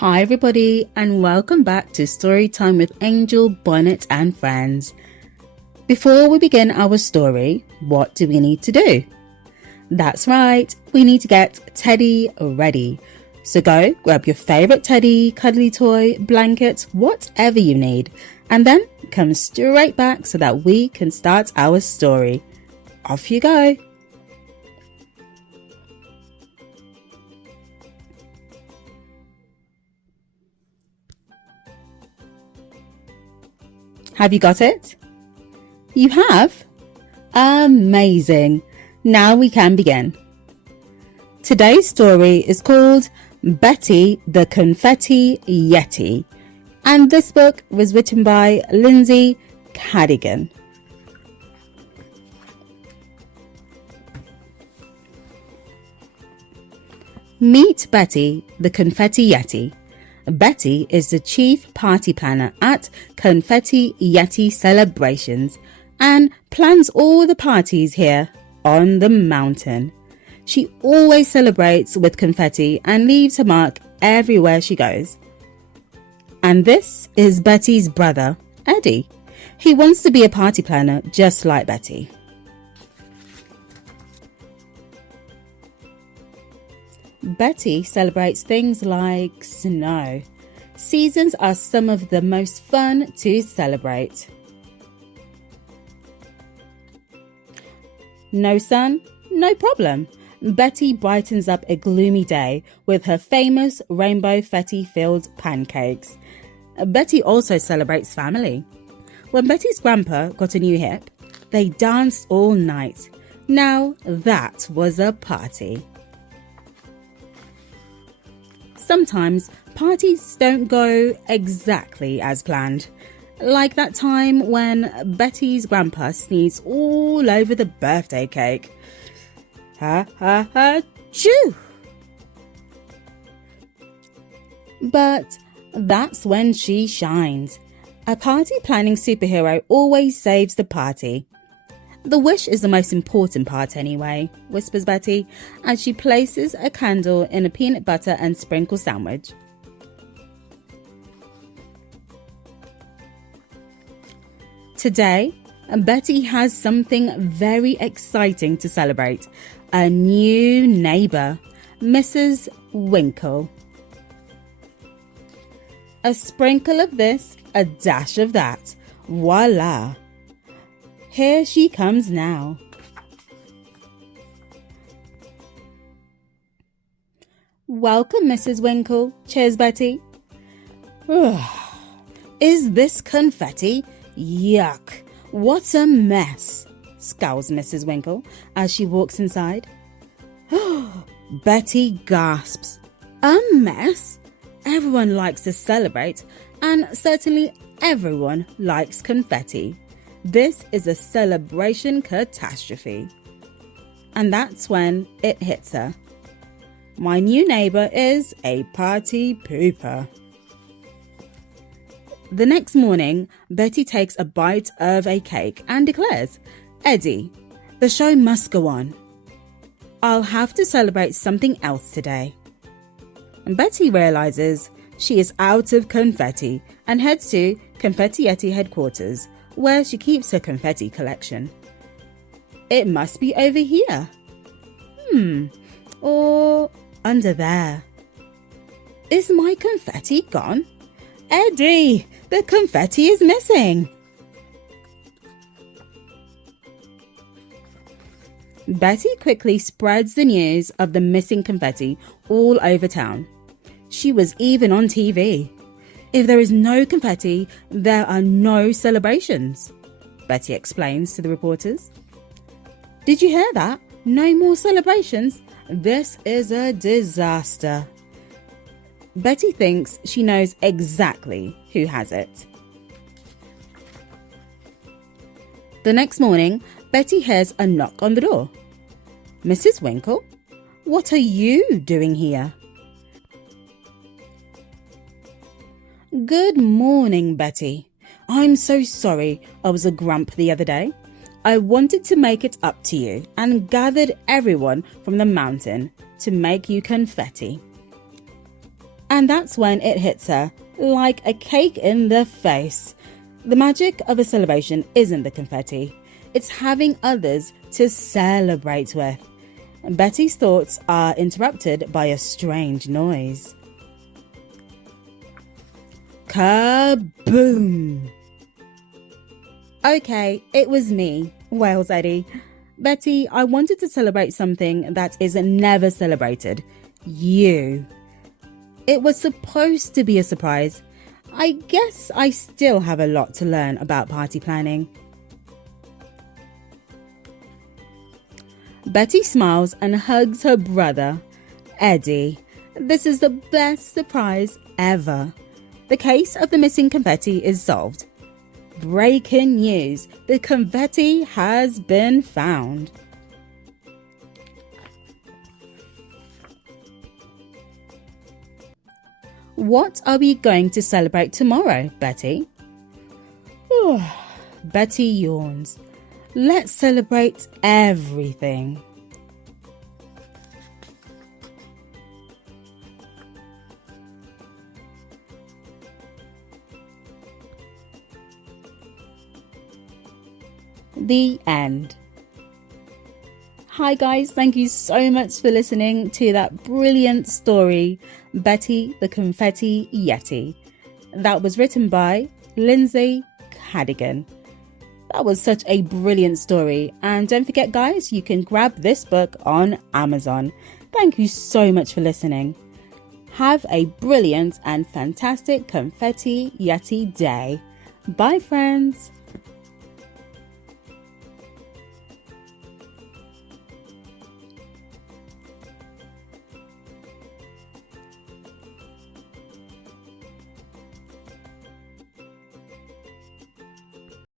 Hi everybody and welcome back to Storytime with Angel, Bonnet and friends. Before we begin our story, what do we need to do? That's right, we need to get Teddy ready. So go grab your favourite teddy, cuddly toy, blanket, whatever you need, and then come straight back so that we can start our story. Off you go. Have you got it? You have? Amazing! Now we can begin. Today's story is called Betty the Confetti Yeti, and this book was written by Lindsay, Cadigan. Meet Betty the Confetti Yeti. Betty is the chief party planner at Confetti Yeti celebrations and plans all the parties here on the mountain. She always celebrates with confetti and leaves her mark everywhere she goes. And this is Betty's brother, Eddie. He wants to be a party planner just like Betty. Betty celebrates things like snow. Seasons are some of the most fun to celebrate. No sun? No problem. Betty brightens up a gloomy day with her famous rainbow fetti-filled pancakes. Betty also celebrates family. When Betty's grandpa got a new hip, they danced all night. Now that was a party. Sometimes parties don't go exactly as planned, like that time when Betty's grandpa sneezed all over the birthday cake. Ha ha ha, choo! But that's when she shines. A party planning superhero always saves the party. The wish is the most important part anyway, whispers Betty as she places a candle in a peanut butter and sprinkle sandwich. Today, Betty has something very exciting to celebrate. A new neighbour, Mrs Winkle. A sprinkle of this, a dash of that. Voila! Here she comes now. Welcome, Mrs Winkle. Cheers, Betty. Is this confetti? Yuck! What a mess! Scowls Mrs Winkle as she walks inside. Betty gasps. A mess? Everyone likes to celebrate, and certainly everyone likes confetti. This is a celebration catastrophe. And that's when it hits her. My new neighbour is a party pooper. The next morning, Betty takes a bite of a cake and declares, Eddie, the show must go on. I'll have to celebrate something else today. And Betty realises she is out of confetti and heads to Confetti Yeti headquarters, where she keeps her confetti collection. It must be over here. Or under there. Is my confetti gone? Eddie, the confetti is missing. Betty quickly spreads the news of the missing confetti all over town. She was even on TV. If there is no confetti, there are no celebrations, Betty explains to the reporters. Did you hear that? No more celebrations? This is a disaster. Betty thinks she knows exactly who has it. The next morning, Betty hears a knock on the door. Mrs Winkle, what are you doing here? Good morning, Betty. I'm so sorry I was a grump the other day. I wanted to make it up to you and gathered everyone from the mountain to make you confetti. And that's when it hits her like a cake in the face. The magic of a celebration isn't the confetti. It's having others to celebrate with. Betty's thoughts are interrupted by a strange noise. Kaboom! Okay, it was me, wails Eddie. Betty, I wanted to celebrate something that is never celebrated. You. It was supposed to be a surprise. I guess I still have a lot to learn about party planning. Betty smiles and hugs her brother. Eddie, this is the best surprise ever. The case of the missing confetti is solved. Breaking news, the confetti has been found. What are we going to celebrate tomorrow, Betty? Betty yawns. Let's celebrate everything. The end. Hi guys, thank you so much for listening to that brilliant story, Betty the Confetti Yeti. That was written by Lindsay, Cadigan. That was such a brilliant story, and don't forget guys, you can grab this book on Amazon. Thank you so much for listening. Have a brilliant and fantastic Confetti Yeti day. Bye friends.